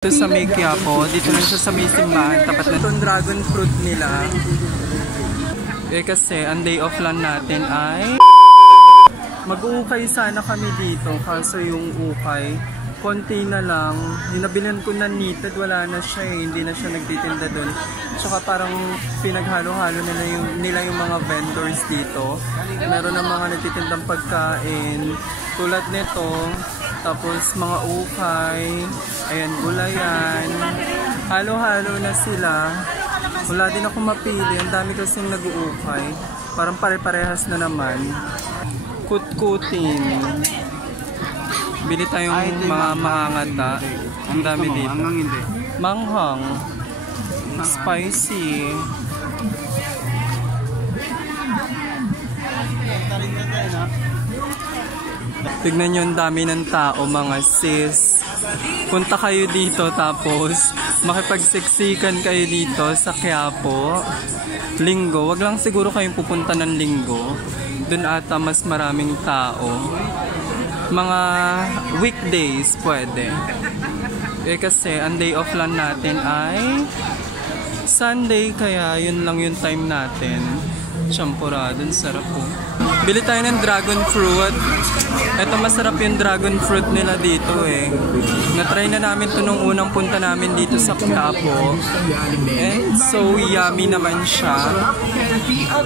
Ito sa may Quiapo, dito lang siya sa may simbahan, tapat na itong dragon fruit nila. Kasi ang day off lang natin ay mag-uukay sana kami dito, kaso yung ukay konti na lang. Ninabilan ko na knitted, wala na siya hindi na siya nagtitinda doon. Tsaka parang pinaghalo-halo nila yung mga vendors dito. Meron ng mga nagtitindang pagkain tulad nito, tapos mga ukay, ayan, gulayan, halo-halo na sila. Wala din ako mapili, ang dami kasing nag-uukay, parang pare-parehas na naman. Kutkutin, bili tayong mga mahangata, ang dami dito. Manghang, spicy. Tignan nyo, ang dami ng tao mga sis. Punta kayo dito tapos makipagsiksikan kayo dito sa Quiapo. Linggo, wag lang siguro kayong pupunta ng linggo. Doon ata mas maraming tao. Mga weekdays pwede. Kasi ang day off lang natin ay Sunday, kaya yun lang yung time natin. Champurado, sarap po. Bili tayo ng dragon fruit. Ito masarap yung dragon fruit nila dito eh. Na-try na namin ito nung unang punta namin dito sa Quiapo. And so yummy naman siya.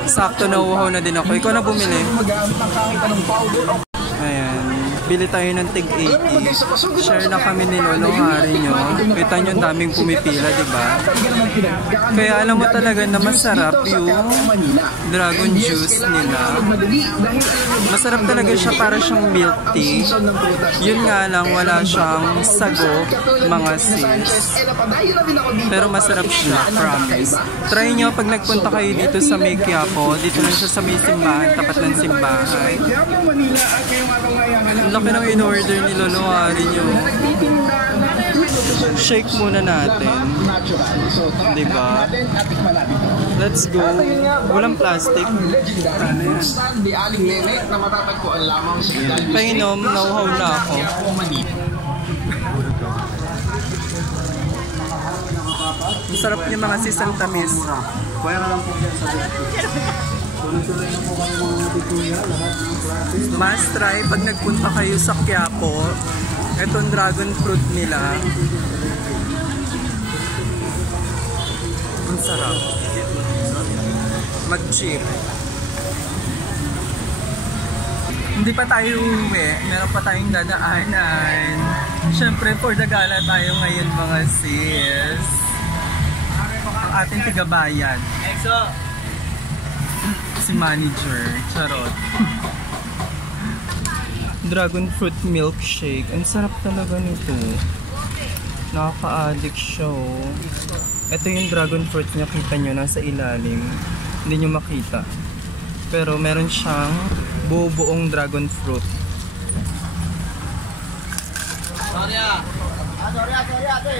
Sakto na uhaw na din ako. Ikaw na bumili. Ayan. Bili tayo ng tig 80. Share na kami ni Lolo Hari nyo. Kita nyo ang daming pumipila, diba? Kaya alam mo talaga na masarap yung dragon juice nila. Masarap talaga siya, para siyang milk tea. Yun nga lang, wala siyang sago, mga sis. Pero masarap siya, promise. Try nyo pag nagpunta kayo dito sa may Quiapo. Dito lang siya sa may simbahan, tapat ng simbahan. Laki ng in-order ni Lolo Hari nyo. Shake muna natin. Diba? Let's go. Walang plastic. Painom, nauhaw na ako. Masarap yung mga sisang tamis. Must try pag nagpunta kayo sa Quiapo. Itong dragon fruit nila. Ang sarap. Mag-chip. Hindi pa tayo uwi. Meron pa tayong dadaanan. Siyempre, for the gala tayo ngayon mga sis. Ang ating tigabayan. Si manager. Charot. Dragon fruit milkshake. Ang sarap talaga nito. Nakaka-addict siya oh. Ito yung dragon fruit niya. Kita nyo, nasa ilalim. Hindi nyo makita. Pero meron siyang buo-buong dragon fruit. Sorry ate.